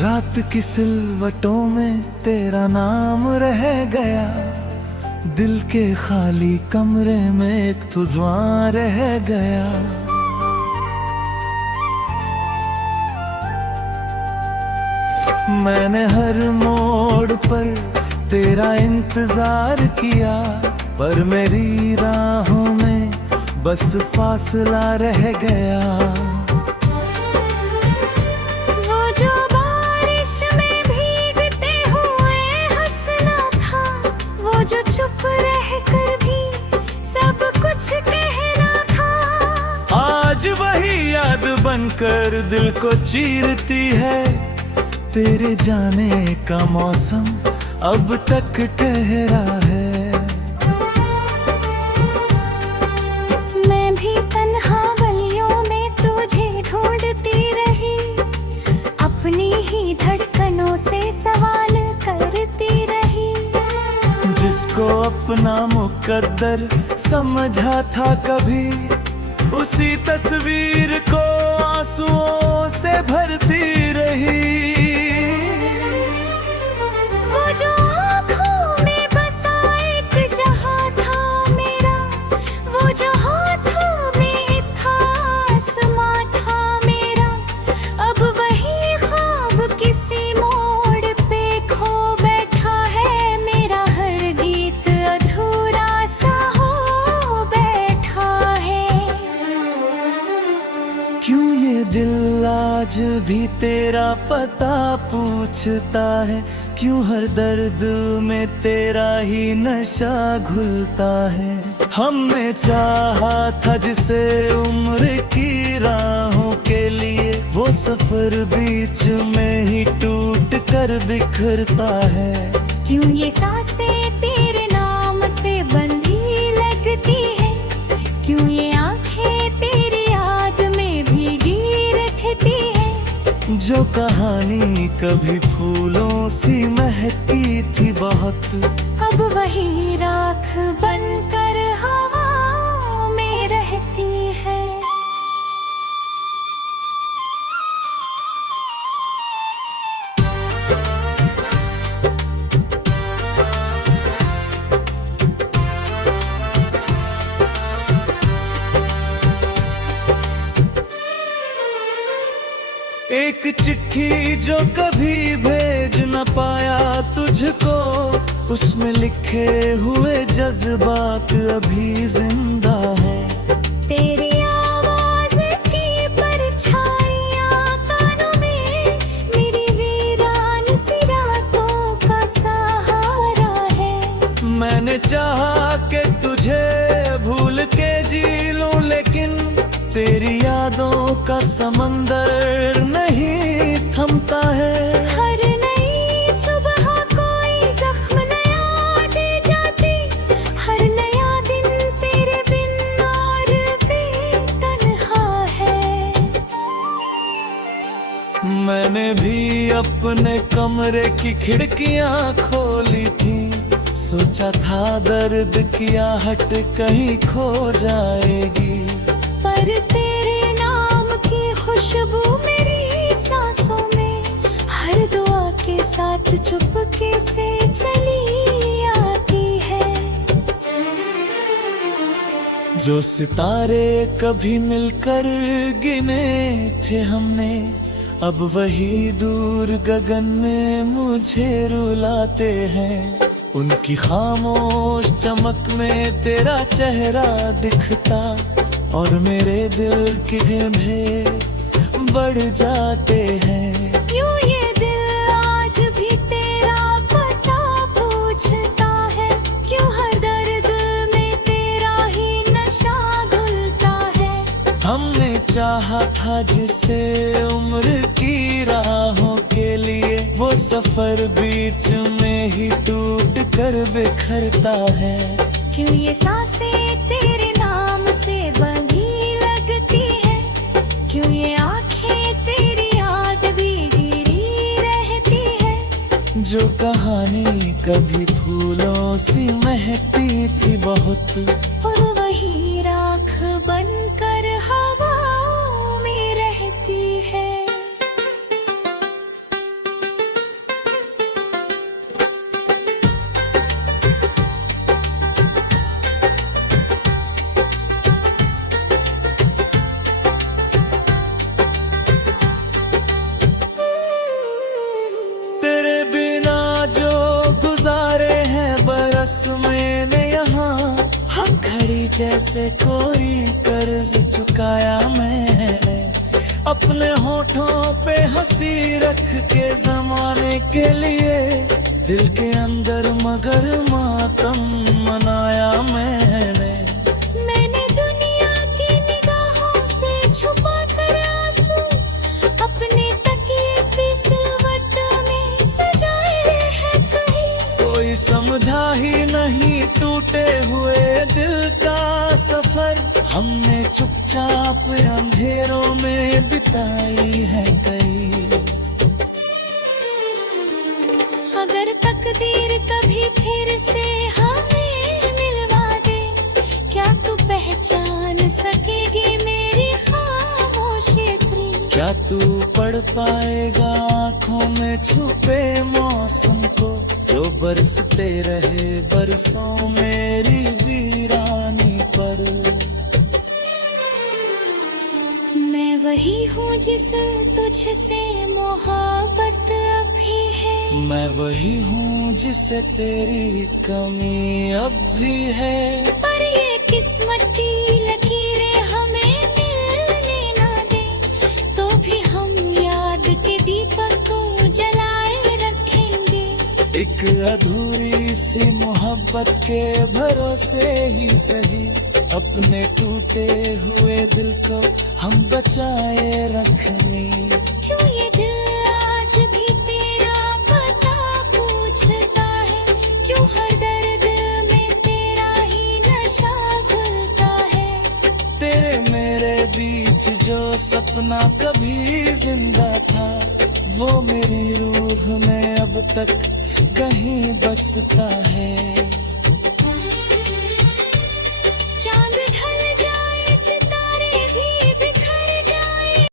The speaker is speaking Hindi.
रात की सिलवटों में तेरा नाम रह गया, दिल के खाली कमरे में एक तुझवां रह गया। मैंने हर मोड़ पर तेरा इंतजार किया, पर मेरी राहों में बस फासला रह गया। वो जो बारिश में भीगते हुए हंसना था, वो जो चुप रहकर भी सब कुछ कहना था, आज वही याद बनकर दिल को चीरती है। तेरे जाने का मौसम अब तक ठहरा है। मैं भी तन्हा गलियों में तुझे ढूंढती रही, अपनी ही धड़कनों से सवाल करती रही। जिसको अपना मुकद्दर समझा था कभी, उसी तस्वीर को आंसुओं से भरती रही। वो जो आँखों में बसा एक जहां था मेरा, वो जो हाथों में था आसमां था मेरा, अब वही ख्वाब किसी मोड़ पे खो बैठा है। मेरा हर गीत अधूरा सा हो बैठा है। क्यों ये दिल आज भी तेरा पता पूछता है, क्यों हर दर्द में तेरा ही नशा घुलता है। हमने चाहा था जिसे उम्र की राहों के लिए, वो सफर बीच में ही टूट कर बिखरता है। क्यों ये सांसें तेरे नाम से बंधी लगती है, क्यों ये आंखें तेरी याद में भीगी रहती है। जो कहानी कभी फूलों सी महकी थी बहुत, अब वही राख बनकर हवा में रहती है। एक चिट्ठी जो कभी भेज न पाया तुझको, उसमें लिखे हुए जज्बात अभी जिंदा है। तेरी आवाज की परछाइयां कानों में, मेरी वीरान सी रातों का सहारा है। मैंने चाहा कि तुझे भूल के जी लूं, लेकिन तेरी यादों का समंदर नहीं थमता है। हर नई सुबह कोई जख्म नया दे जाती, हर नया दिन तेरे बिन और भी तन्हा है। मैंने भी अपने कमरे की खिड़कियां खोली थी, सोचा था दर्द की आहट कहीं खो जाएगी। पर तेरे नाम की खुशबू मेरी सांसों में, हर दुआ के साथ चुपके से चली आती है। जो सितारे कभी मिलकर गिने थे हमने, अब वही दूर गगन में मुझे रुलाते हैं। उनकी खामोश चमक में तेरा चेहरा दिखता, और मेरे दिल के ढेर बढ़ जाते हैं। यूं ये दिल आज भी तेरा पता पूछता है, क्यों हर दर्द में तेरा ही नशा घुलता है। हमने चाहा था जिसे उम्र की राहों के लिए, वो सफर बीच में ही टूट कर बिखरता है। क्यों ये सांसें तेरे नाम से बंधी लगती है, क्यों ये आंखें तेरी याद भी गिरी रहती है। जो कहानी कभी फूलों सी महकती थी बहुत, और वही राख बनकर हवा में रहती है। जैसे कोई कर्ज चुकाया मैंने, अपने होठों पे हंसी रख के जमाने के लिए, दिल के अंदर मगर मातम मनाया मैंने। मैंने दुनिया की निगाहों से छुपा कर आंसू अपने तकिए पे सिलवट में सजाए हैं कहीं। कोई समझा ही नहीं टूटे हुए दिल का सफर, हमने चुपचाप अंधेरों में बिताई है कई। अगर तकदीर कभी फिर से हमें मिलवा दे, क्या तू पहचान सकेगी मेरी खामोशी इतनी? क्या तू पढ़ पाएगा आँखों में छुपे मौसम को, जो बरसते रहे बरसों मेरी वीरानी पर। मैं वही हूँ जिस तुझसे मोहब्बत अभी है, मैं वही हूँ जिसे तेरी कमी अब भी है। पर ये किस्मत की लकीरें हमें मिलने ना दे, तो भी हम याद के दीपक को जलाए रखेंगे। एक अधूरी सी मोहब्बत के भरोसे ही सही, अपने टूटे हुए दिल को हम बचाए रखने। क्यों ये दिल आज भी तेरा पता पूछता है, क्यों हर दर्द में तेरा ही नशा घुलता है। तेरे मेरे बीच जो सपना कभी जिंदा था, वो मेरी रूह में अब तक कहीं बसता है।